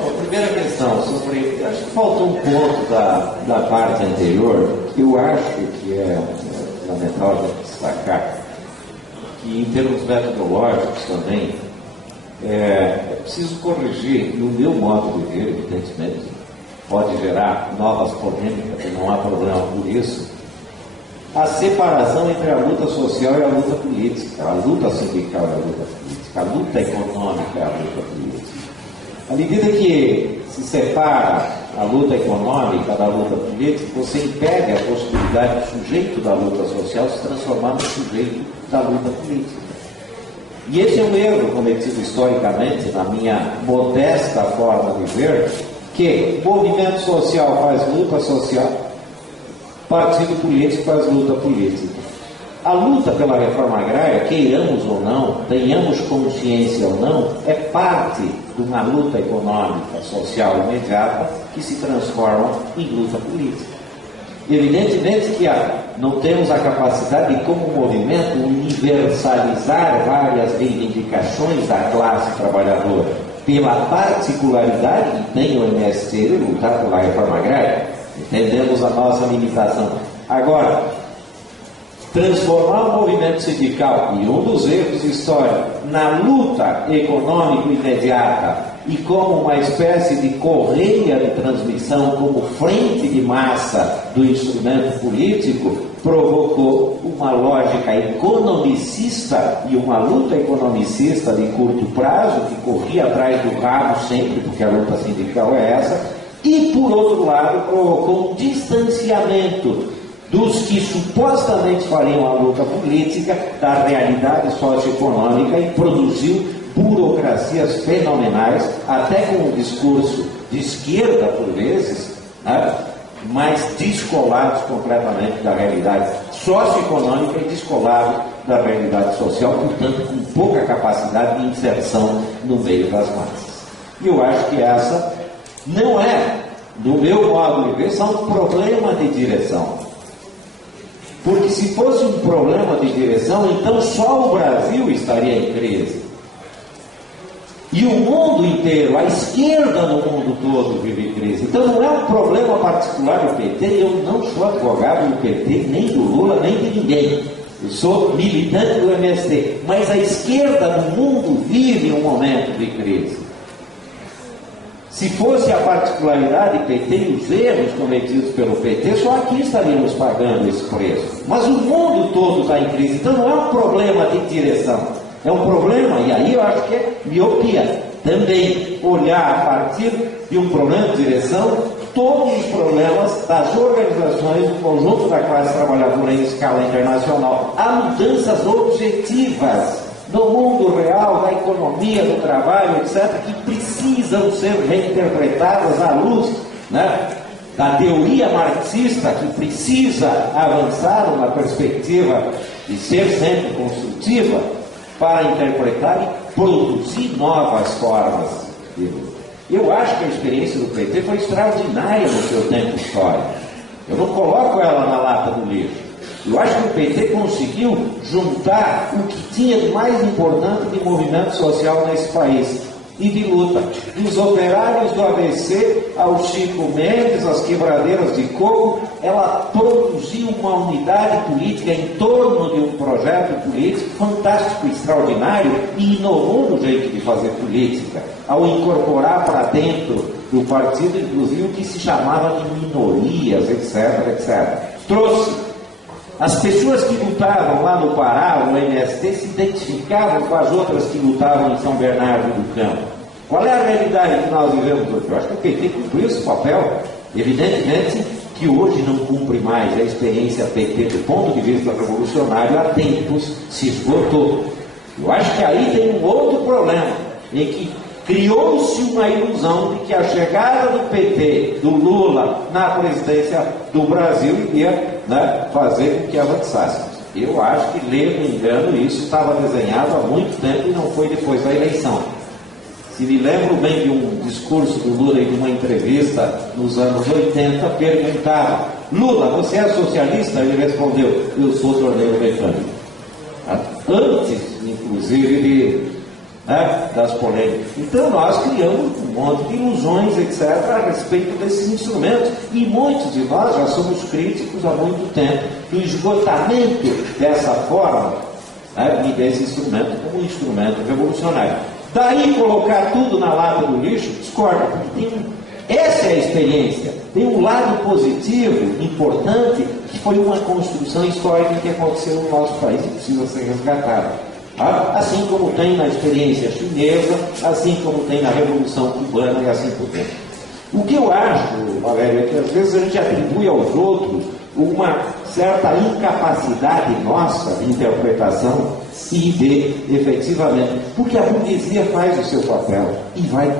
Bom, a primeira questão sobre. Acho que faltou um ponto da parte anterior, que eu acho que é fundamental destacar, que em termos metodológicos também, é preciso corrigir, no meu modo de ver, evidentemente, pode gerar novas polêmicas, e não há problema por isso, a separação entre a luta social e a luta política, a luta sindical e a luta política, a luta econômica e a luta política. À medida que se separa a luta econômica da luta política, você impede a possibilidade do sujeito da luta social se transformar no sujeito da luta política. E esse é um erro cometido historicamente, na minha modesta forma de ver, que movimento social faz luta social, partido político faz luta política. A luta pela reforma agrária, queiramos ou não, tenhamos consciência ou não, é parte de uma luta econômica, social imediata que se transforma em luta política. Evidentemente que não temos a capacidade de, como movimento, universalizar várias reivindicações da classe trabalhadora pela particularidade que tem o MST de lutar pela reforma agrária. Entendemos a nossa limitação. Agora, transformar o movimento sindical, e um dos erros históricos, na luta econômica imediata e como uma espécie de correia de transmissão, como frente de massa do instrumento político, provocou uma lógica economicista e uma luta economicista de curto prazo, que corria atrás do rabo sempre, porque a luta sindical é essa, e, por outro lado, provocou um distanciamento dos que supostamente fariam a luta política da realidade socioeconômica e produziu burocracias fenomenais, até com um discurso de esquerda, por vezes, né, mas descolados completamente da realidade socioeconômica e descolados da realidade social, portanto, com pouca capacidade de inserção no meio das massas. E eu acho que essa não é, do meu modo de ver, só um problema de direção. Porque se fosse um problema de direção, então só o Brasil estaria em crise. E o mundo inteiro, a esquerda no mundo todo vive em crise. Então não é um problema particular do PT, eu não sou advogado do PT, nem do Lula, nem de ninguém. Eu sou militante do MST. Mas a esquerda no mundo vive um momento de crise. Se fosse a particularidade PT e os erros cometidos pelo PT, só aqui estaríamos pagando esse preço. Mas o mundo todo está em crise, então não é um problema de direção. É um problema, e aí eu acho que é miopia. Também olhar a partir de um problema de direção todos os problemas das organizações do conjunto da classe trabalhadora em escala internacional. Há mudanças objetivas no mundo real, da economia, do trabalho, etc., que precisam ser reinterpretadas à luz, né, da teoria marxista, que precisa avançar numa perspectiva de ser sempre construtiva para interpretar e produzir novas formas de luta. Eu acho que a experiência do PT foi extraordinária no seu tempo histórico. Eu não coloco ela na lata do lixo. Eu acho que o PT conseguiu juntar o que tinha de mais importante de movimento social nesse país e de luta. Dos operários do ABC ao Chico Mendes, às quebradeiras de coco, ela produziu uma unidade política em torno de um projeto político fantástico, extraordinário, e inovou no jeito de fazer política, ao incorporar para dentro do partido, inclusive, o que se chamava de minorias, etc., etc. Trouxe. As pessoas que lutavam lá no Pará, no MST, se identificavam com as outras que lutavam em São Bernardo do Campo. Qual é a realidade que nós vivemos hoje? Eu acho que o PT cumpriu esse papel. Evidentemente que hoje não cumpre mais a experiência PT do ponto de vista revolucionário, há tempos se esgotou. Eu acho que aí tem um outro problema, em que criou-se uma ilusão de que a chegada do PT, do Lula, na presidência do Brasil iria, né, fazer com que avançássemos. Eu acho que, levo engano, isso estava desenhado há muito tempo e não foi depois da eleição. Se me lembro bem de um discurso do Lula e de uma entrevista nos anos 80, perguntava: Lula, você é socialista? Ele respondeu: eu sou torneiro mecânico. Antes, inclusive, né, das polêmicas. Então nós criamos um monte de ilusões, etc., a respeito desses instrumentos. E muitos de nós já somos críticos há muito tempo do esgotamento dessa forma, né, e desse instrumento como um instrumento revolucionário. Daí colocar tudo na lata do lixo, discorda, porque essa é a experiência. Tem um lado positivo, importante, que foi uma construção histórica que aconteceu no nosso país e precisa ser resgatada. Assim como tem na experiência chinesa, assim como tem na Revolução Cubana e assim por diante. O que eu acho, Valério, é que às vezes a gente atribui aos outros uma certa incapacidade nossa de interpretação e de, efetivamente, porque a burguesia faz o seu papel e vai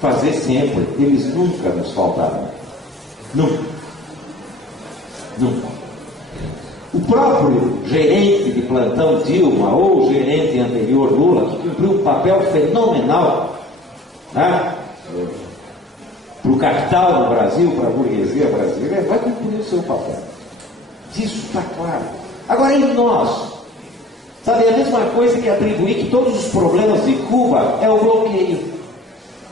fazer sempre. Eles nunca nos faltarão. Nunca. Nunca. O próprio gerente de plantão Dilma, ou o gerente anterior Lula, que cumpriu um papel fenomenal, né, para o capital do Brasil, para a burguesia brasileira, vai cumprir o seu papel. Isso está claro. Agora, e nós? Sabe, é a mesma coisa que atribuir que todos os problemas de Cuba é o bloqueio.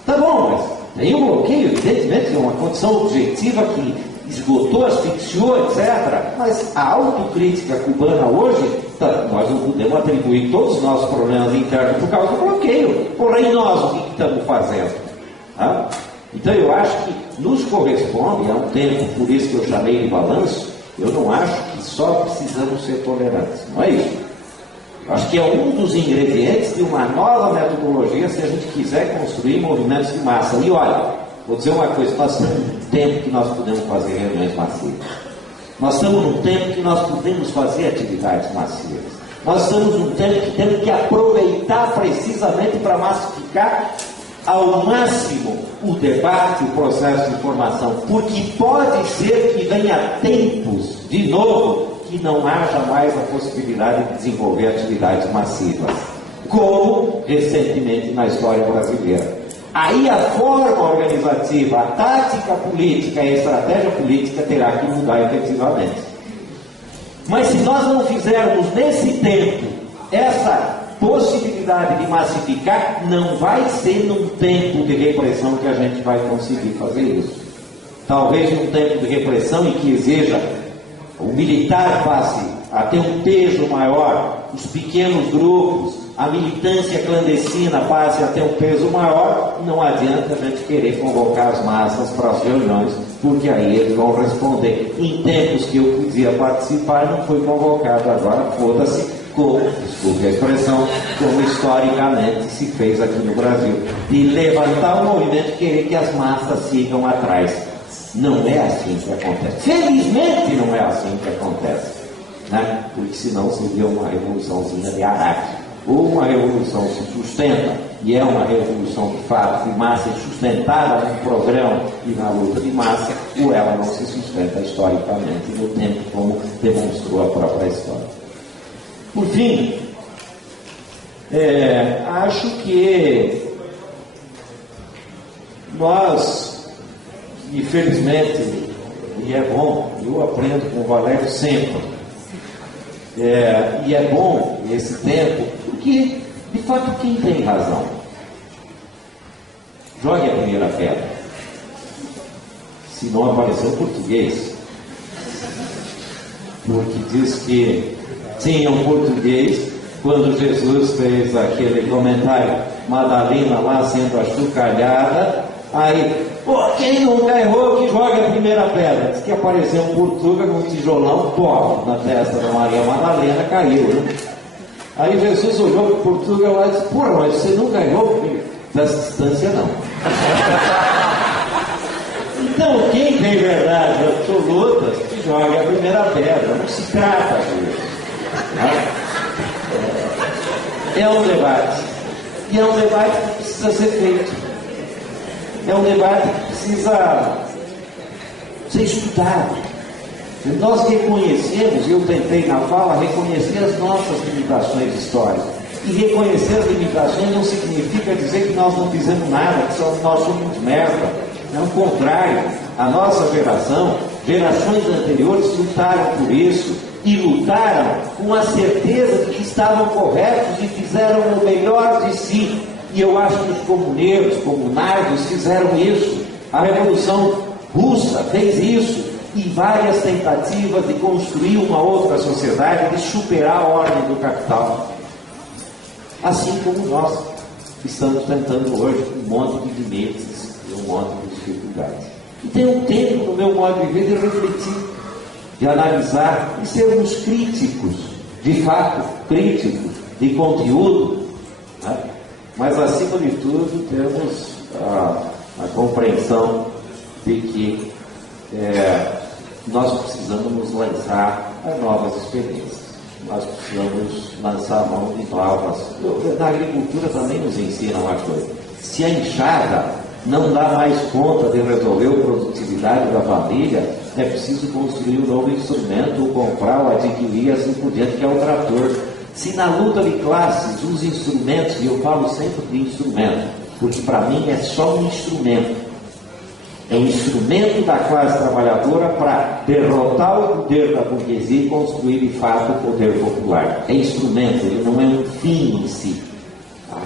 Tá bom, mas tem um bloqueio, evidentemente, é uma condição objetiva que esgotou, asfixiou, etc. Mas a autocrítica cubana hoje, nós não podemos atribuir todos os nossos problemas internos por causa do bloqueio. Porém, nós, o que estamos fazendo? Tá? Então, eu acho que nos corresponde, há um tempo, por isso que eu chamei de balanço, eu não acho que só precisamos ser tolerantes. Não é isso. Eu acho que é um dos ingredientes de uma nova metodologia se a gente quiser construir movimentos de massa. E olha, vou dizer uma coisa, nós estamos num tempo que nós podemos fazer reuniões massivas. Nós estamos num tempo que nós podemos fazer atividades massivas. Nós estamos num tempo que temos que aproveitar precisamente para massificar ao máximo o debate, o processo de formação, porque pode ser que venha tempos, de novo, que não haja mais a possibilidade de desenvolver atividades massivas, como recentemente na história brasileira. Aí a forma organizativa, a tática política e a estratégia política terá que mudar efetivamente. Mas se nós não fizermos nesse tempo essa possibilidade de massificar, não vai ser num tempo de repressão que a gente vai conseguir fazer isso. Talvez num tempo de repressão em que exija o militar passe a ter um peso maior, os pequenos grupos, a militância clandestina passe a ter um peso maior, não adianta a gente querer convocar as massas para as reuniões, porque aí eles vão responder. Em tempos que eu podia participar, não foi convocado, agora foda-se, como, desculpe a expressão, como historicamente se fez aqui no Brasil, de levantar o movimento e querer que as massas sigam atrás. Não é assim que acontece. Felizmente não é assim que acontece, né? Porque senão seria uma revoluçãozinha de arraque. Ou uma revolução se sustenta, e é uma revolução de fato de massa sustentada no programa e na luta de massa, ou ela não se sustenta historicamente no tempo, como demonstrou a própria história. Por fim, acho que nós, infelizmente, e é bom, eu aprendo com o Valério sempre, e é bom esse tempo, porque, de fato, quem tem razão? Jogue a primeira pedra. Se não apareceu português, porque diz que tinha um português, quando Jesus fez aquele comentário, Madalena lá sendo achucalhada, aí, quem nunca errou que joga a primeira pedra? Diz que apareceu um português com um tijolão pobre na testa da Maria Madalena, caiu, né? Aí Jesus olhou para o português lá e disse, mas você nunca errou, filho? Dessa distância não. Então, quem tem verdade absoluta, que joga a primeira pedra, não se trata disso. É um debate, e é um debate que precisa ser feito, é um debate que precisa ser estudado. Nós reconhecemos, eu tentei na fala reconhecer as nossas limitações históricas, e reconhecer as limitações não significa dizer que nós não fizemos nada, que nós somos merda. É o contrário, a nossa geração, gerações anteriores lutaram por isso, e lutaram com a certeza de que estavam corretos e fizeram o melhor de si. E eu acho que os comuneiros, comunardos, fizeram isso. A Revolução Russa fez isso. E várias tentativas de construir uma outra sociedade, de superar a ordem do capital. Assim como nós estamos tentando hoje um monte de limites e um monte de dificuldades. E tem um tempo no meu modo de ver de refletir, de analisar e sermos críticos, de fato, críticos de conteúdo, né? Mas acima de tudo temos a compreensão de que nós precisamos nos lançar a novas experiências. Nós precisamos lançar a mão de novas. Na agricultura também nos ensina uma coisa. Se a enxada não dá mais conta de resolver a produtividade da família, é preciso construir um novo instrumento, ou comprar, ou adquirir, assim por diante, que é o trator. Se na luta de classes, os instrumentos, e eu falo sempre de instrumento, porque para mim é só um instrumento. É um instrumento da classe trabalhadora para derrotar o poder da burguesia e construir de fato o poder popular. É instrumento, ele não é um fim em si. Tá?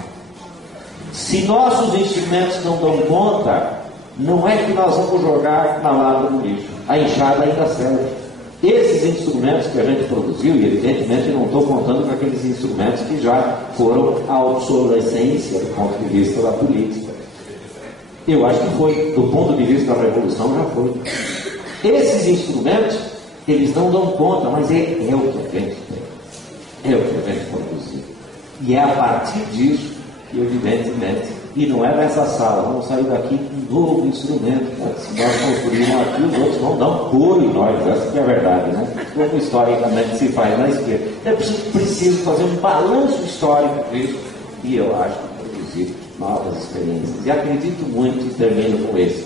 Se nossos instrumentos não dão conta, não é que nós vamos jogar na lata do lixo. A enxada ainda serve. Esses instrumentos que a gente produziu, e evidentemente eu não estou contando com aqueles instrumentos que já foram a obsolescência do ponto de vista da política. Eu acho que foi, do ponto de vista da Revolução, já foi. Esses instrumentos, eles não dão conta, mas é o que a gente tem. É o que a gente produziu. E é a partir disso que, evidentemente, e não é nessa sala, vamos sair daqui com um novo instrumento. Né? Se nós construirmos aqui, os outros vão dar um couro em nós, essa que é a verdade, né? Como historicamente se faz na esquerda. É preciso fazer um balanço histórico disso, e eu acho que produzir novas experiências. E acredito muito, e termino com isso.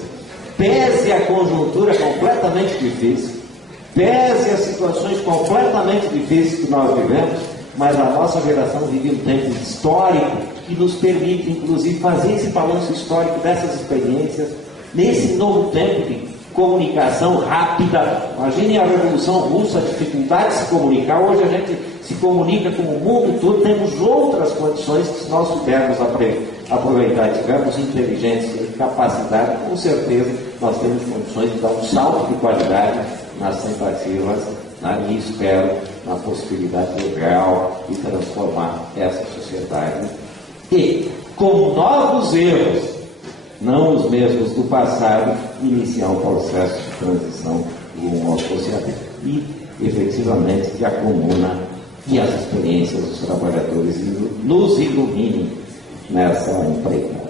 Pese a conjuntura completamente difícil, pese as situações completamente difíceis que nós vivemos, mas a nossa geração vive um tempo histórico que nos permite, inclusive, fazer esse balanço histórico dessas experiências, nesse novo tempo de comunicação rápida. Imaginem a Revolução Russa, a dificuldade de se comunicar. Hoje a gente se comunica com o mundo todo, temos outras condições que, se nós pudermos aproveitar e tivermos inteligência e capacidade, com certeza nós temos condições de dar um salto de qualidade nas tentativas, e espero na possibilidade legal de transformar essa sociedade e, com novos erros, não os mesmos do passado, iniciar um processo de transição rumo ao socialismo. E, efetivamente, que a comuna e as experiências dos trabalhadores nos iluminem nessa empreitada.